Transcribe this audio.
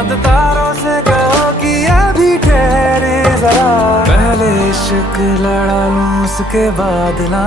चांद तारों से कहो कि अभी ठहरे जरा, पहले इश्क लड़ा लूं उसके बाद ना